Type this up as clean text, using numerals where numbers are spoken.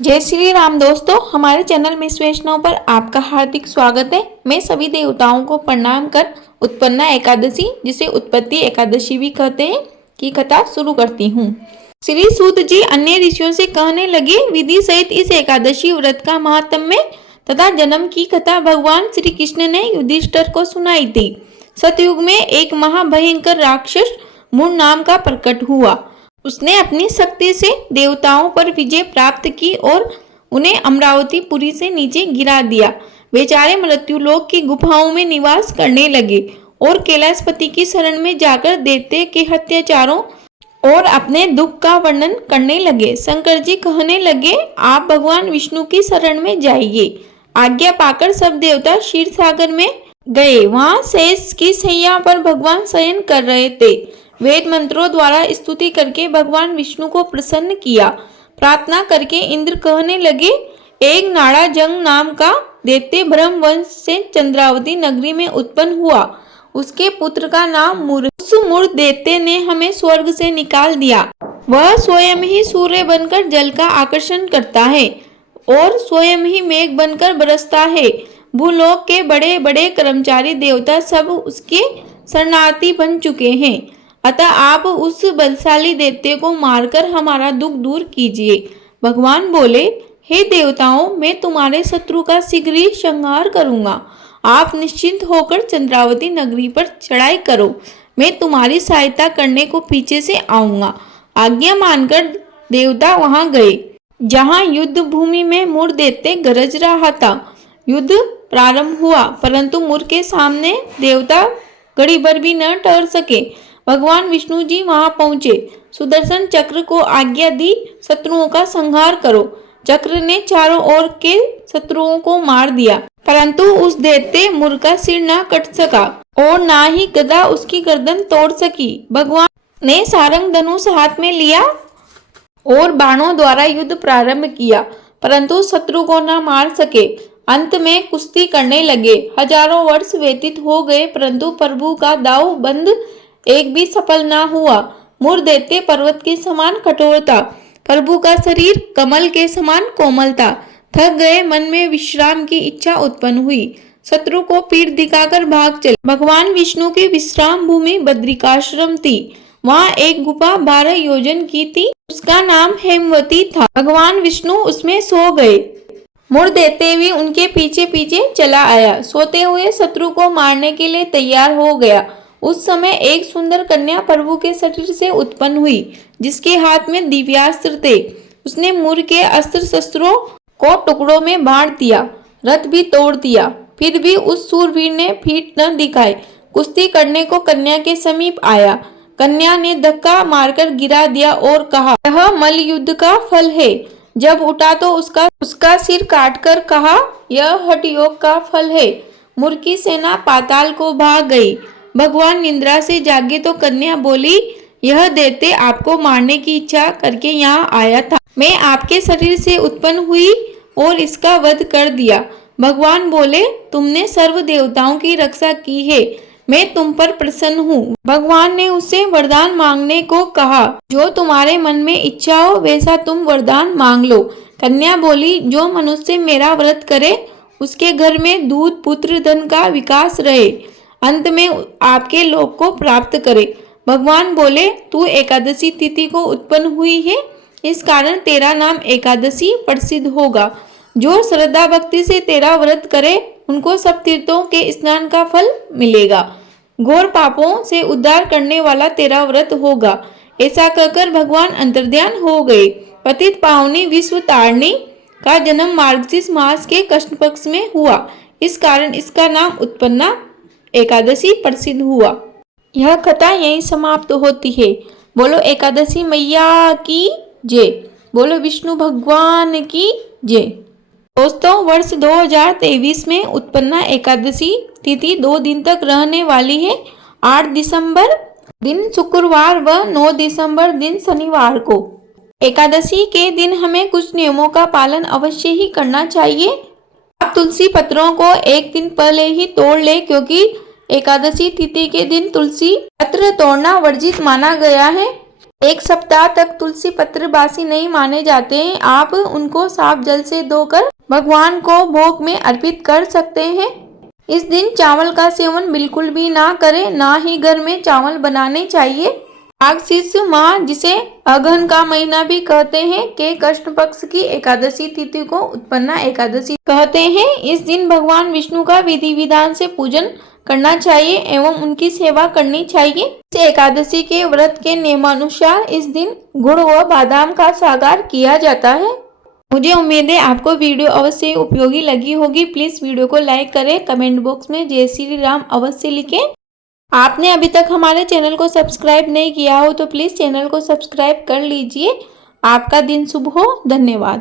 जय श्री राम दोस्तों, हमारे चैनल मिस वैष्णव पर आपका हार्दिक स्वागत है। मैं सभी देवताओं को प्रणाम कर उत्पन्ना एकादशी, जिसे उत्पत्ति एकादशी भी कहते हैं, की कथा शुरू करती हूँ। श्री सूत जी अन्य ऋषियों से कहने लगे, विधि सहित इस एकादशी व्रत का महात्म्य तथा जन्म की कथा भगवान श्री कृष्ण ने युधिष्ठिर को सुनाई थी। सतयुग में एक महाभयंकर राक्षस मूर नाम का प्रकट हुआ। उसने अपनी शक्ति से देवताओं पर विजय प्राप्त की और उन्हें अमरावती पुरी से नीचे गिरा दिया। बेचारे मृत्युलोक की गुफाओं में निवास करने लगे और कैलाशपति की शरण में जाकर दैत्य के अत्याचारों और अपने दुख का वर्णन करने लगे। शंकर जी कहने लगे, आप भगवान विष्णु की शरण में जाइए। आज्ञा पाकर सब देवता क्षीर सागर में गए। वहां शेष की शैया पर भगवान शयन कर रहे थे। वेद मंत्रों द्वारा स्तुति करके भगवान विष्णु को प्रसन्न किया। प्रार्थना करके इंद्र कहने लगे, एक नाड़ा जंग नाम का दैत्य ब्रह्म वंश से चंद्रावती नगरी में उत्पन्न हुआ। उसके पुत्र का नाम मूर। उस मूर दैत्य ने हमें स्वर्ग से निकाल दिया। वह स्वयं ही सूर्य बनकर जल का आकर्षण करता है और स्वयं ही मेघ बनकर बरसता है। भूलोक के बड़े बड़े कर्मचारी देवता सब उसके शरणार्थी बन चुके हैं। अतः आप उस बलशाली दैत्य को मारकर हमारा दुख दूर कीजिए। भगवान बोले, हे देवताओं, मैं तुम्हारे शत्रु का शीघ्र ही संहार करूंगा। आप निश्चिंत होकर चंद्रावती नगरी पर चढ़ाई करो। मैं तुम्हारी सहायता करने को पीछे से आऊंगा। आज्ञा मानकर देवता वहां गए, जहां युद्ध भूमि में मूर दैत्य गरज रहा था। युद्ध प्रारंभ हुआ, परंतु मूर के सामने देवता घड़ी भर भी न ठहर सके। भगवान विष्णु जी वहां पहुंचे। सुदर्शन चक्र को आज्ञा दी, शत्रुओं का संहार करो। चक्र ने चारों ओर के शत्रुओं को मार दिया, परंतु उस दैत्य मूर का सिर न कट सका और ना ही गदा उसकी गर्दन तोड़ सकी। भगवान ने सारंग धनुष हाथ में लिया और बाणों द्वारा युद्ध प्रारंभ किया, परंतु शत्रु को न मार सके। अंत में कुश्ती करने लगे। हजारों वर्ष व्यतीत हो गए, परंतु प्रभु का दाव बंद एक भी सफल ना हुआ। मूर दैत्य पर्वत के समान कठोर था, प्रभु का शरीर कमल के समान कोमल था। थक गए, मन में विश्राम की इच्छा उत्पन्न हुई। शत्रु को पीठ दिखाकर भाग चले। भगवान विष्णु की विश्राम भूमि बद्रिकाश्रम थी। वहां एक गुफा 12 योजन की थी, उसका नाम हेमवती था। भगवान विष्णु उसमें सो गए। मूर दैत्य भी उनके पीछे पीछे चला आया। सोते हुए शत्रु को मारने के लिए तैयार हो गया। उस समय एक सुंदर कन्या प्रभु के शरीर से उत्पन्न हुई, जिसके हाथ में दिव्यास्त्र थे। उसने मूर के अस्त्र शस्त्रों को टुकड़ों में बांट दिया, रथ भी तोड़ दिया। फिर भी उस सूरवीर ने पीठ न दिखाई। कुश्ती करने को कन्या के समीप आया। कन्या ने धक्का मारकर गिरा दिया और कहा, यह मल्ल युद्ध का फल है। जब उठा तो उसका सिर काटकर कहा, यह हठ योग का फल है। मूर की सेना पाताल को भाग गई। भगवान निद्रा से जागे तो कन्या बोली, यह दैत्य आपको मारने की इच्छा करके यहाँ आया था। मैं आपके शरीर से उत्पन्न हुई और इसका वध कर दिया। भगवान बोले, तुमने सर्व देवताओं की रक्षा की है, मैं तुम पर प्रसन्न हूँ। भगवान ने उससे वरदान मांगने को कहा। जो तुम्हारे मन में इच्छा हो वैसा तुम वरदान मांग लो। कन्या बोली, जो मनुष्य मेरा व्रत करे उसके घर में दूध पुत्र धन का विकास रहे, अंत में आपके लोक को प्राप्त करे। भगवान बोले, तू एकादशी तिथि को उत्पन्न हुई है, इस कारण तेरा नाम एकादशी प्रसिद्ध होगा। जो श्रद्धा भक्ति से तेरा व्रत करे उनको सब तीर्थों के स्नान का फल मिलेगा। घोर पापों से उद्धार करने वाला तेरा व्रत होगा। ऐसा कहकर भगवान अंतर्ध्यान हो गए। पतित पावनी विश्व तारिणी का जन्म मार्गशीर्ष मास के कृष्ण पक्ष में हुआ, इस कारण इसका नाम उत्पन्ना एकादशी प्रसिद्ध हुआ। यह कथा यहीं समाप्त होती है। बोलो एकादशी मैया की जय। बोलो विष्णु भगवान की जय। दोस्तों, वर्ष 2023 में उत्पन्ना एकादशी तिथि 2 दिन तक रहने वाली है। 8 दिसंबर दिन शुक्रवार व 9 दिसंबर दिन शनिवार को। एकादशी के दिन हमें कुछ नियमों का पालन अवश्य ही करना चाहिए। आप तुलसी पत्रों को एक दिन पहले ही तोड़ ले, क्योंकि एकादशी तिथि के दिन तुलसी पत्र तोड़ना वर्जित माना गया है। एक सप्ताह तक तुलसी पत्र बासी नहीं माने जाते हैं। आप उनको साफ जल से धोकर भगवान को भोग में अर्पित कर सकते हैं। इस दिन चावल का सेवन बिल्कुल भी ना करें, ना ही घर में चावल बनाने चाहिए। मार्गशीर्ष माह, जिसे अगहन का महीना भी कहते हैं, के कृष्ण पक्ष की एकादशी तिथि को उत्पन्ना एकादशी कहते हैं। इस दिन भगवान विष्णु का विधि विधान से पूजन करना चाहिए एवं उनकी सेवा करनी चाहिए। इस एकादशी के व्रत के नियमानुसार इस दिन गुड़ व बादाम का सागार किया जाता है। मुझे उम्मीद है आपको वीडियो अवश्य उपयोगी लगी होगी। प्लीज वीडियो को लाइक करें, कमेंट बॉक्स में जय श्री राम अवश्य लिखें। आपने अभी तक हमारे चैनल को सब्सक्राइब नहीं किया हो तो प्लीज चैनल को सब्सक्राइब कर लीजिए। आपका दिन शुभ हो। धन्यवाद।